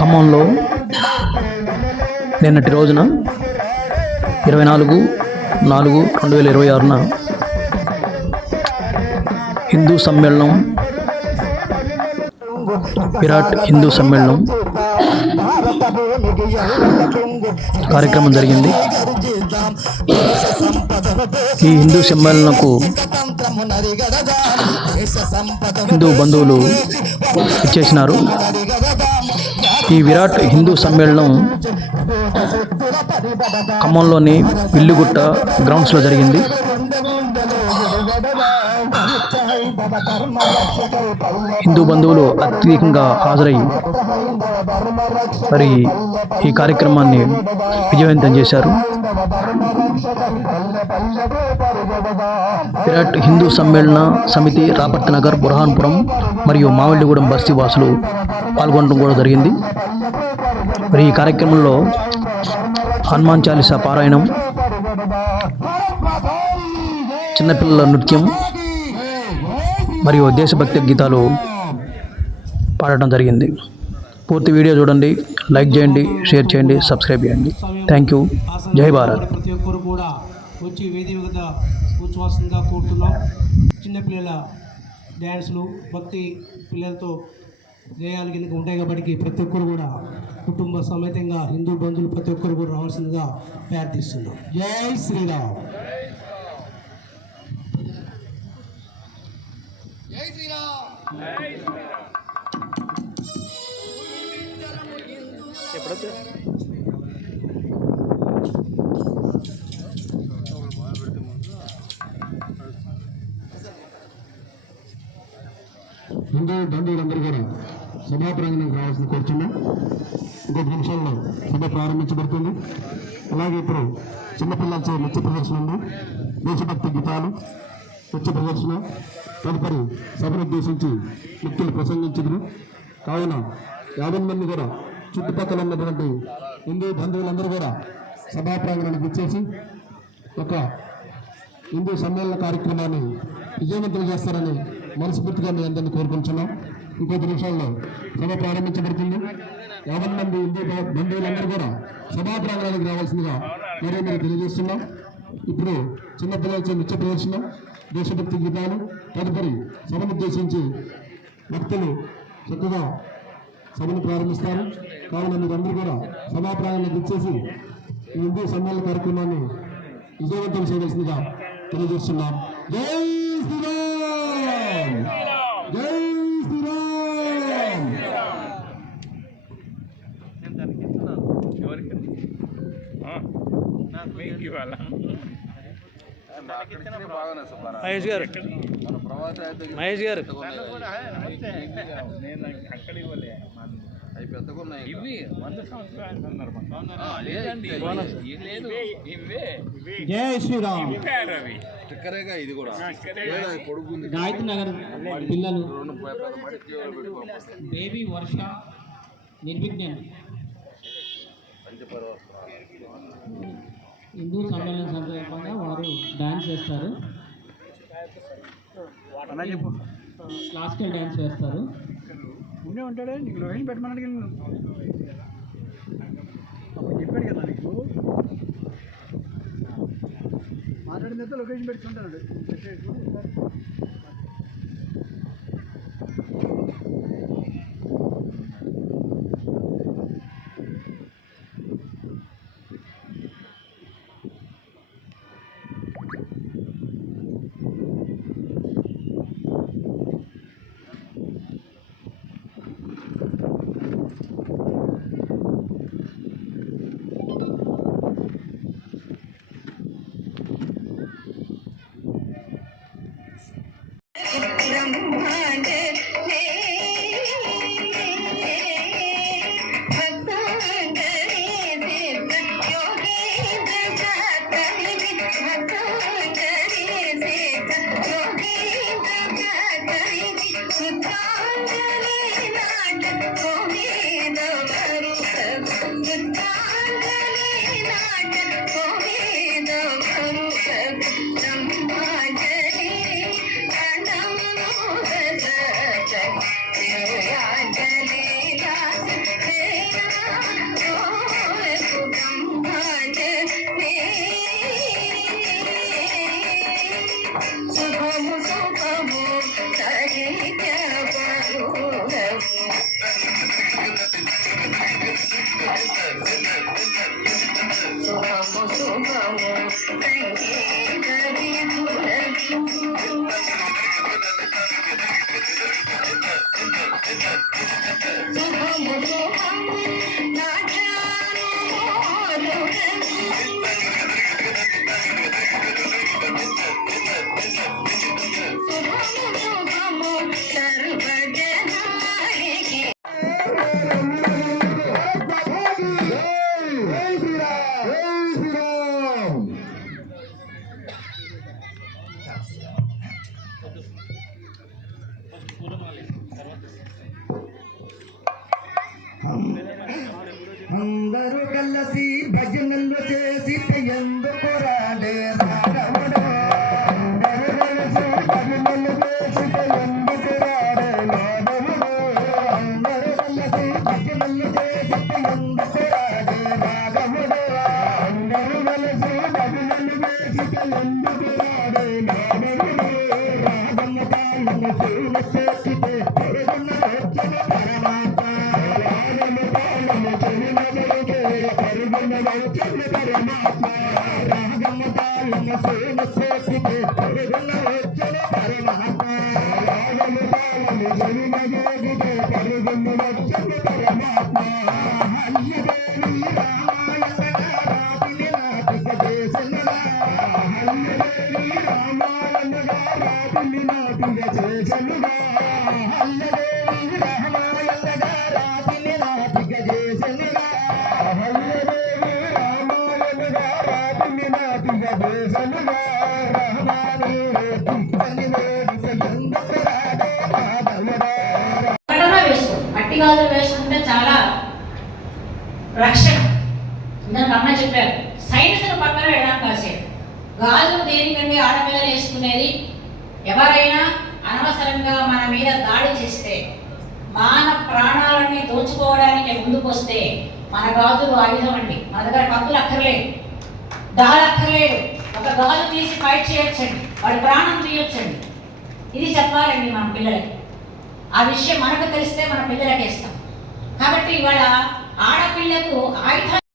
ఖమ్మంలో నిన్నటి రోజున 24/4/2026న హిందూ సమ్మేళనం విరాట్ హిందూ సమ్మేళనం కార్యక్రమం జరిగింది. ఈ హిందూ సమ్మేళనకు హిందూ బంధువులు ఇచ్చేసినారు. ఈ విరాట్ హిందూ సమ్మేళనం ఖమ్మంలోని విల్లుగుట్ట గ్రౌండ్స్లో జరిగింది. హిందూ బంధువులు అత్యధికంగా హాజరై మరి ఈ కార్యక్రమాన్ని విజయవంతం చేశారు. విరాట్ హిందూ సమ్మేళన సమితి రాపర్తి నగర్, బుర్హాన్పురం మరియు మామిళ్ళగూడెం బస్తీ వాసులు పాల్గొనడం కూడా జరిగింది. మరి ఈ కార్యక్రమంలో హనుమాన్ చాలీసా పారాయణం, చిన్నపిల్లల నృత్యం మరియు దేశభక్తి గీతాలు పాడటం జరిగింది. పూర్తి వీడియో చూడండి, లైక్ చేయండి, షేర్ చేయండి, సబ్స్క్రైబ్ చేయండి. Thank you. జై భారత్. ప్రతి ఒక్కరు కూడా వచ్చి వేదిక వద్ద కూర్చోవాల్సిందిగా కోరుతున్నాం. చిన్నపిల్లల డ్యాన్సులు భక్తి పిల్లలతో జయాలు కింద ఉంటాయి కాబట్టి ప్రతి ఒక్కరు కూడా కుటుంబ సమేతంగా హిందూ బంధువులు ప్రతి ఒక్కరు కూడా రావాల్సిందిగా ప్రార్థిస్తున్నాం. జై శ్రీరామ్. జై శ్రీరామ్. హిందూ బంధువులందరూ కూడా సభా ప్రాంగణానికి రావాల్సిన కోరుచున్నాం. ఇంకొక నిమిషాల్లో సభ ప్రారంభించబడుతుంది. అలాగే ఇప్పుడు చిన్నపిల్లలతో నృత్య ప్రదర్శన ఉంది. దేశభక్తి గీతాలు, నృత్య ప్రదర్శన, తదుపరి సభను ఉద్దేశించి వ్యక్తులు ప్రసంగించరు. కావున 50 మంది కూడా చుట్టుపక్కల ఉన్నటువంటి హిందూ బంధువులందరూ కూడా సభా ప్రాంగణానికి ఇచ్చేసి ఒక హిందూ సమ్మేళన కార్యక్రమాన్ని విజయవంతం చేస్తారని మనస్ఫూర్తిగా మీ అందరినీ కోరుకుంటున్నాం. ఇంకొక నిమిషాల్లో సభ ప్రారంభించబడుతుంది. 50 మంది హిందూ బంధువులందరూ కూడా సభా ప్రాంగణానికి రావాల్సిందిగా మరీ మీరు తెలియజేస్తున్నాం. ఇప్పుడు చిన్నపిల్లలతో నృత్య ప్రదర్శన, దేశభక్తి గీతాలు, తదుపరి సభను ఉద్దేశించి భక్తులు చక్కగా సభను ప్రారంభిస్తారు. కావున మీరందరూ కూడా సభా ప్రాంగణానికి ఇచ్చేసి ఈ హిందూ సమ్మేళన కార్యక్రమాన్ని విజయవంతం చేయవలసిందిగా తెలియజేస్తున్నాం. జై శ్రీరామ్. జై శ్రీరామ్. మహేష్ గారు, మహేష్ గారు జై శ్రీరామ్. గాయత్రి నగర్ పిల్లలు బేబీ వర్ష నిర్విఘ్నం హిందూ సమ్మేళన సందర్భంగా వారు డ్యాన్స్ చేస్తారు. క్లాసికల్ డ్యాన్స్ చేస్తారు. ఉండే ఉంటాడే నీకు లొకేషన్ పెట్టమని అడిగిన అప్పుడు చెప్పాడు కదా నీకు మాట్లాడిన తర్వాత లొకేషన్ పెట్టుకుంటాడు. అందరూ కలిసి భజనలు చేసి ఎందుకు రాడే రాఘవుడు అందరూ కలిసి భజనలు చేసి ఎందుకు రాడే రాఘవుడు అందరూ కలిసి భజనలు చేసి ఎందుకు రాడే రాఘవుడు అందరూ కలిసి భజనలు చేసి ఎందుకు రాడే రాఘవుడు రాగమ్మ తాళము శివుని చేతితే పరుగున వచ్చిన పరమాత్మ రాగమ్మ తాళము పరుగున వచ్చిన పరమాత్మ రాగమ్మ తాళము శివుని చేతితే పరుగున వచ్చిన పరమాత్మ రాగమ్మ తాళము శివుని చేతితే పరుగున వచ్చిన పరమాత్మ హల్లదేవి రామాయణ రాతిని నాటిక చేసినలా హల్లదేవి రామాయణ రాతిని నాటిక చేసినలా హల్లదేవి రామాయణ రాతిని నాటిక చేసినలా హల్లదేవి రామాయణ రాతిని నాటిక చేసినలా రహమాని తిప్పని వేదిక ఎందుకు రాడే మాధవరా పట్టణ వేసుకో మట్టి గాజులు వేసుకుంటే చాలా రక్షణ. ఇందాక అమ్మ చెప్పారు సైన్స్ను పక్కన వెళ్ళడం కాసేపు. గాజులు దేనికంటే ఆడపిల్లలు వేసుకునేది ఎవరైనా అనవసరంగా మన మీద దాడి చేస్తే మాన ప్రాణాలని దోచుకోవడానికి ముందుకొస్తే మన గాజులు ఆయుధం అండి. మన దగ్గర కత్తులు అక్కర్లేదు, దాడి అక్కర్లేదు. ఒక గాజు తీసి ఫైట్ చేయొచ్చండి, వాడి ప్రాణం తీయొచ్చండి. ఇది చెప్పాలండి మన పిల్లలకి. ఆ విషయం మనకు తెలిస్తే మన పిల్లలకి ఇస్తాం. కాబట్టి ఇవాళ ఆడపిల్లకు ఆయుధం